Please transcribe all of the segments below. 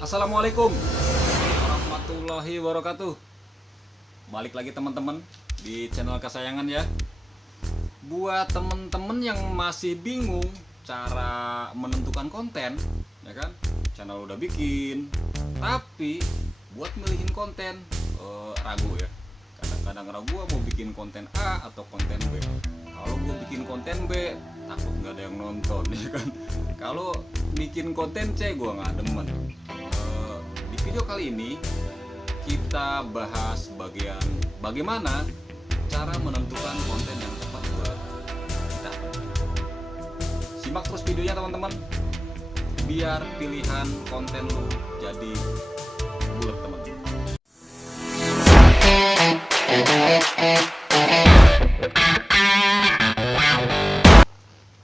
Assalamualaikum warahmatullahi wabarakatuh. Balik lagi teman-teman di channel kesayangan ya. Buat teman-teman yang masih bingung cara menentukan konten, ya kan? Channel udah bikin, tapi buat milihin konten ragu ya. Kadang-kadang ragu mau bikin konten A atau konten B. Kalau gue bikin konten B, takut nggak ada yang nonton ya kan. Kalau bikin konten C, gue nggak demen. Di video kali ini kita bahas bagaimana cara menentukan konten yang tepat buat kita. Simak terus videonya teman-teman, biar pilihan konten lu jadi bulat teman-teman.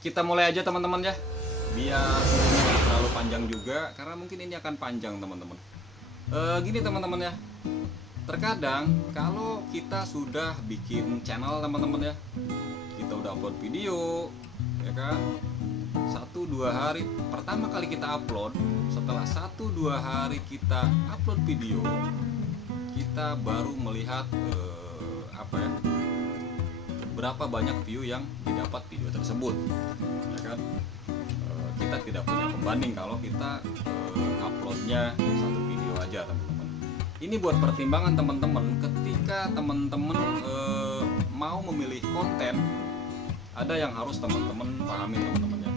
Kita mulai aja teman-teman ya, biar tidak terlalu panjang juga, karena mungkin ini akan panjang teman-teman. Gini teman-teman ya, terkadang kalau kita sudah bikin channel teman-teman ya, kita udah upload video ya kan, 1-2 hari pertama kali kita upload, setelah 1-2 hari kita upload video, kita baru melihat berapa banyak view yang didapat video tersebut ya kan. Kita tidak punya pembanding kalau kita uploadnya satu video aja teman-teman. Ini buat pertimbangan teman-teman ketika teman-teman mau memilih konten. Ada yang harus teman-teman pahami teman-teman ya,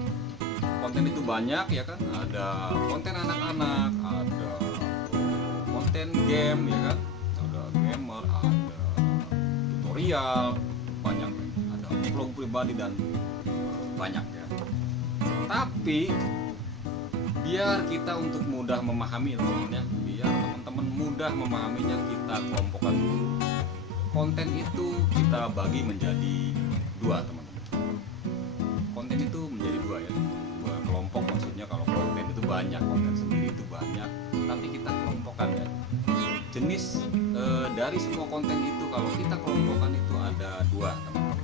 konten itu banyak ya kan. Ada konten anak-anak, ada konten game ya kan, ada gamer, ada tutorial, banyak, ada vlog pribadi dan banyak ya. Tapi biar kita untuk mudah memahami teman-teman ya, biar teman-teman mudah memahaminya, kita kelompokkan dulu. Konten itu kita bagi menjadi dua teman-teman. Konten itu menjadi dua ya, dua kelompok maksudnya. Kalau konten itu banyak, konten sendiri itu banyak, tapi kita kelompokkan ya. Jenis dari semua konten itu kalau kita kelompokkan itu ada dua teman-teman.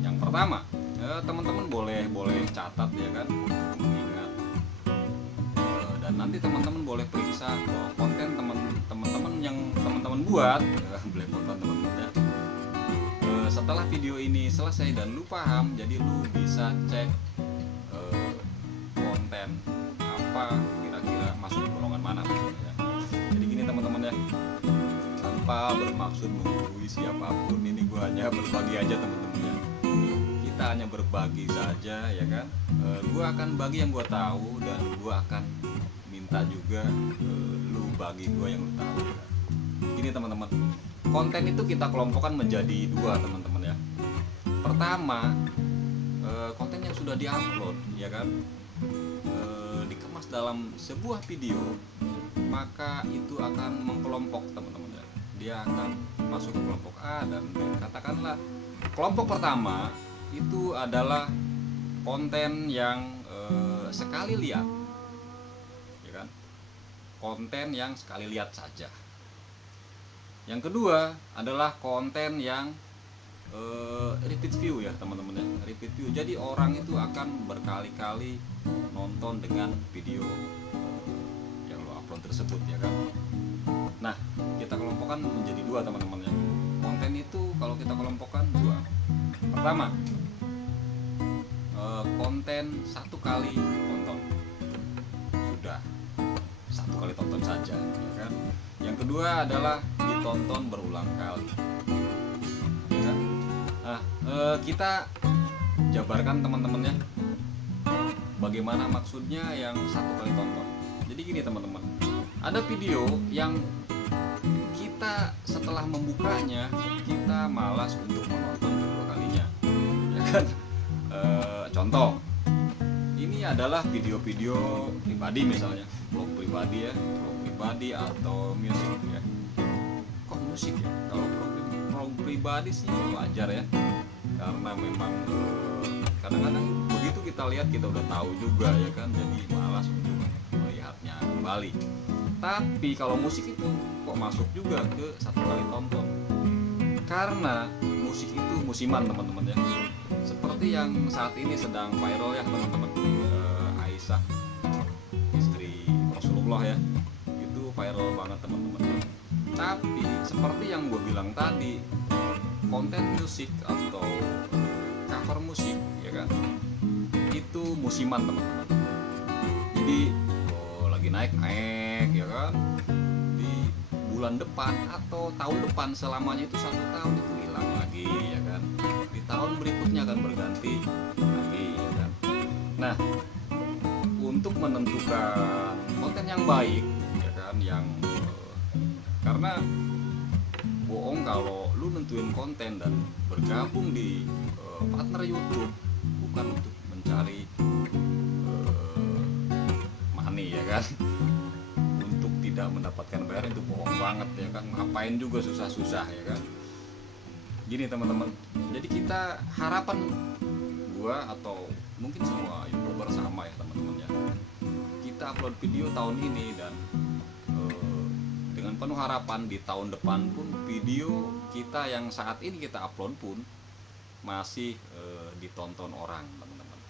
Yang pertama, teman-teman boleh catat ya kan, mengingat, dan nanti teman-teman boleh periksa bahwa konten teman-teman yang teman-teman buat, boleh konten teman-teman ya. Setelah video ini selesai dan lu paham, jadi lu bisa cek konten apa kira-kira masuk golongan mana maksudnya ya. Jadi gini teman-teman ya, tanpa bermaksud menggurui siapapun, ini gua hanya berbagi aja teman-teman ya. Kita hanya berbagi saja ya kan. Gua akan bagi yang gua tahu, dan gua akan minta juga lu bagi gua yang lu tahu ya. Gini teman-teman, konten itu kita kelompokkan menjadi dua teman-teman ya. Pertama, konten yang sudah diupload ya kan, dikemas dalam sebuah video, maka itu akan mengkelompok teman-teman ya. Dia akan masuk ke kelompok A, dan katakanlah kelompok pertama itu adalah konten yang sekali lihat ya kan, konten yang sekali lihat saja. Yang kedua adalah konten yang repeat view ya teman-teman ya, repeat view. Jadi orang itu akan berkali-kali nonton dengan video yang lo upload tersebut ya kan. Nah, kita kelompokkan menjadi dua teman-teman ya. Konten itu kalau kita kelompokkan dua. Pertama, konten satu kali tonton, sudah satu kali tonton saja ya kan. Yang kedua adalah ditonton berulang kali ya kan. Nah, kita jabarkan teman-teman ya, bagaimana maksudnya yang satu kali tonton. Jadi gini teman-teman, ada video yang kita setelah membukanya kita malas untuk menonton kedua kalinya ya kan. Contoh, ini adalah video-video pribadi misalnya, vlog pribadi ya, vlog pribadi atau musik ya. Kok musik ya? Kalau vlog pribadi sih wajar ya, karena memang kadang-kadang begitu kita lihat kita udah tahu juga ya kan, jadi malas untuk melihatnya kembali. Tapi kalau musik itu kok masuk juga ke satu kali tonton, karena musik itu musiman teman-teman ya. Seperti yang saat ini sedang viral ya teman-teman, Aisyah, istri Allah ya, itu viral banget teman-teman. Tapi seperti yang gue bilang tadi, konten musik atau cover musik ya kan, itu musiman teman-teman. Jadi lagi naik ya kan, di bulan depan atau tahun depan, selamanya itu 1 tahun itu hilang lagi ya kan, di tahun berikutnya akan berganti lagi ya kan. Nah, untuk menentukan konten yang baik ya kan, yang karena bohong kalau lu nentuin konten dan bergabung di partner YouTube bukan untuk mencari money ya kan, untuk tidak mendapatkan bayaran, itu bohong banget ya kan. Ngapain juga susah-susah ya kan. Gini teman-teman, jadi kita harapan gua atau mungkin semua YouTuber sama ya teman-teman ya, kita upload video tahun ini dan dengan penuh harapan di tahun depan pun video kita yang saat ini kita upload pun masih ditonton orang teman-teman,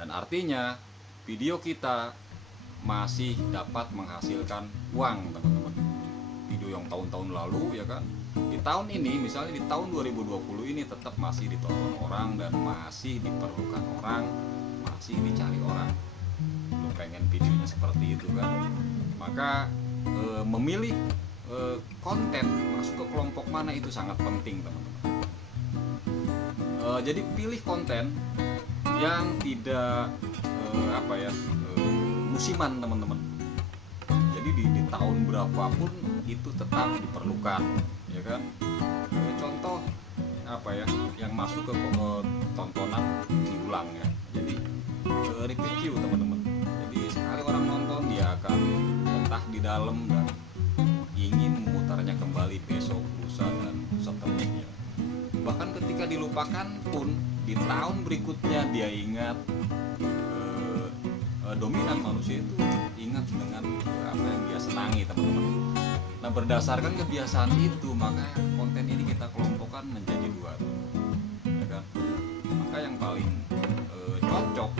dan artinya video kita masih dapat menghasilkan uang teman-teman. Video yang tahun-tahun lalu ya kan, di tahun ini misalnya di tahun 2020 ini tetap masih ditonton orang dan masih diperlukan orang, masih dicari orang. Lu pengen videonya seperti itu kan, maka memilih konten masuk ke kelompok mana itu sangat penting teman-teman. Jadi pilih konten yang tidak musiman teman-teman. Jadi di tahun berapapun itu tetap diperlukan ya kan. Contoh yang masuk ke tontonan diulang ya, jadi repeat view teman-teman. Jadi sekali orang nonton dia akan betah di dalam dan ingin memutarnya kembali besok, lusa dan seterusnya. Bahkan ketika dilupakan pun di tahun berikutnya dia ingat. Dominan manusia itu ingat dengan apa yang dia senangi teman-teman. Nah, berdasarkan kebiasaan itu maka konten ini kita kelompokkan menjadi 2 ya kan. Maka yang paling cocok,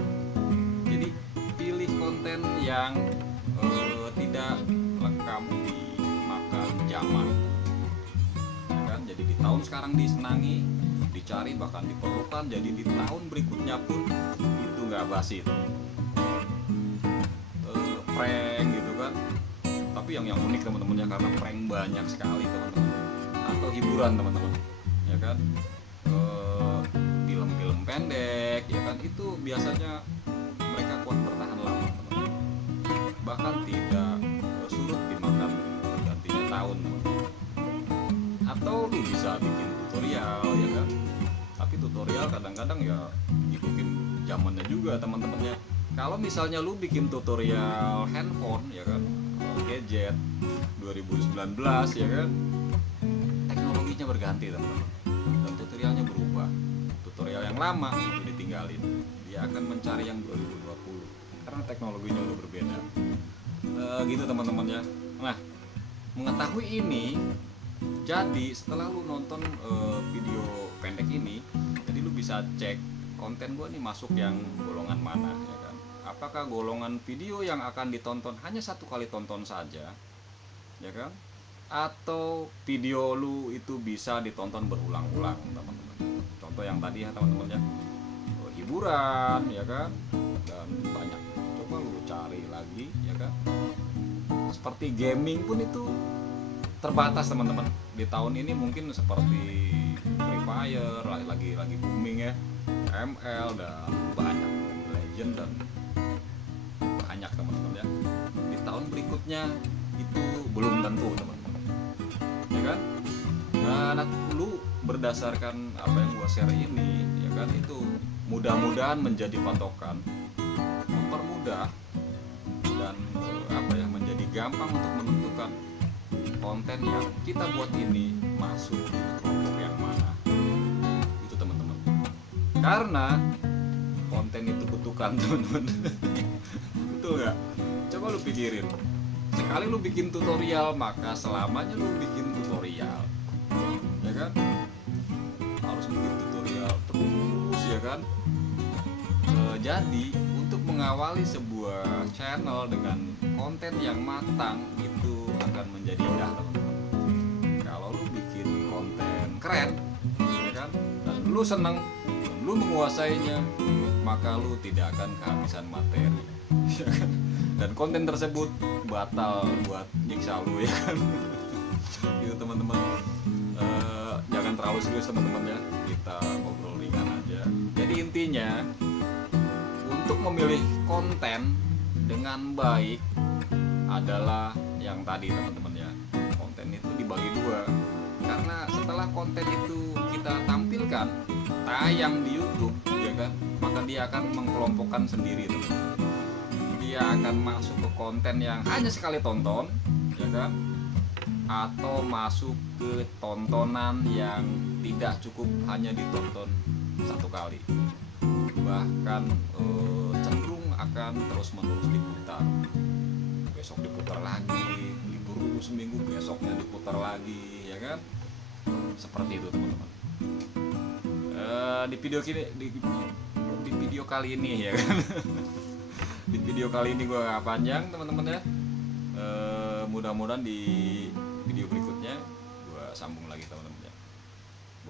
jadi pilih konten yang tidak lekam di makan zaman ya kan. Jadi di tahun sekarang disenangi, dicari, bahkan diperlukan, jadi di tahun berikutnya pun itu nggak basi. Prank gitu kan, tapi yang unik teman-teman ya, karena prank banyak sekali teman-teman, atau hiburan teman-teman ya kan. Film-film pendek ya kan, itu biasanya mereka kuat bertahan lama teman-teman, bahkan tidak surut dimakan bergantinya tahun teman-teman. Atau lu bisa bikin tutorial ya kan, tapi tutorial kadang-kadang ya ikutin zamannya juga teman-teman ya. Kalau misalnya lu bikin tutorial handphone ya kan, gadget 2019 ya kan, teknologinya berganti teman-teman, dan tutorialnya berubah. Tutorial yang lama itu ditinggalin, dia akan mencari yang 2020 karena teknologinya udah berbeda. Gitu teman-teman ya. Nah, mengetahui ini, jadi setelah lu nonton video pendek ini, jadi lu bisa cek konten gua nih masuk yang golongan mana ya kan. Apakah golongan video yang akan ditonton hanya 1 kali tonton saja ya kan, atau video lu itu bisa ditonton berulang-ulang teman-teman. Contoh yang tadi ya teman-teman ya, hiburan ya kan, dan banyak. Coba lu cari lagi ya kan. Seperti gaming pun itu terbatas teman-teman. Di tahun ini mungkin seperti Free Fire lagi booming ya, ML dan banyak Legend dan banyak teman-teman ya. Di tahun berikutnya itu belum tentu teman-teman ya kan. Nah, lu berdasarkan apa yang gua share ini ya kan, itu mudah-mudahan menjadi patokan, mempermudah dan menjadi gampang untuk menentukan konten yang kita buat ini masuk di kelompok yang mana itu teman-teman. Karena konten itu kutukan teman-teman. Betul nggak? Coba lu pikirin, sekali lu bikin tutorial maka selamanya lu bikin tutorial ya kan, harus bikin tutorial terus ya kan. Jadi untuk mengawali sebuah channel dengan konten yang matang itu akan menjadi indah teman-teman. Kalau lu bikin konten keren, ya kan, dan lu seneng, dan lu menguasainya, maka lu tidak akan kehabisan materi, ya kan? Dan konten tersebut batal buat nyiksa lu, ya kan? Gitu teman-teman. Jangan terlalu serius teman-teman ya, kita ngobrol ringan aja. Jadi intinya untuk memilih konten dengan baik adalah yang tadi teman-teman ya, konten itu dibagi dua. Karena setelah konten itu kita tampilkan tayang di YouTube, ya kan, maka dia akan mengkelompokkan sendiri teman-teman. Dia akan masuk ke konten yang hanya sekali tonton, ya kan, atau masuk ke tontonan yang tidak cukup hanya ditonton satu kali, bahkan cenderung akan terus-menerus diputar. Besok diputar lagi, libur dulu seminggu, besoknya diputar lagi, ya kan? Seperti itu teman-teman. Di video kali ini, ya kan? Di video kali ini gue gak panjang teman-teman ya. Mudah-mudahan di video berikutnya gue sambung lagi teman-teman ya.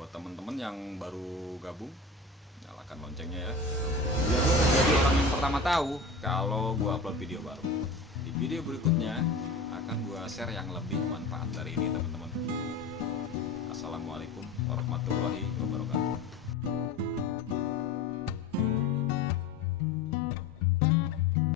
Buat teman-teman yang baru gabung, nyalakan loncengnya ya, biar lu jadi orang yang pertama tahu kalau gue upload video baru. Di video berikutnya akan gue share yang lebih manfaat dari ini teman-teman. Assalamualaikum warahmatullahi wabarakatuh.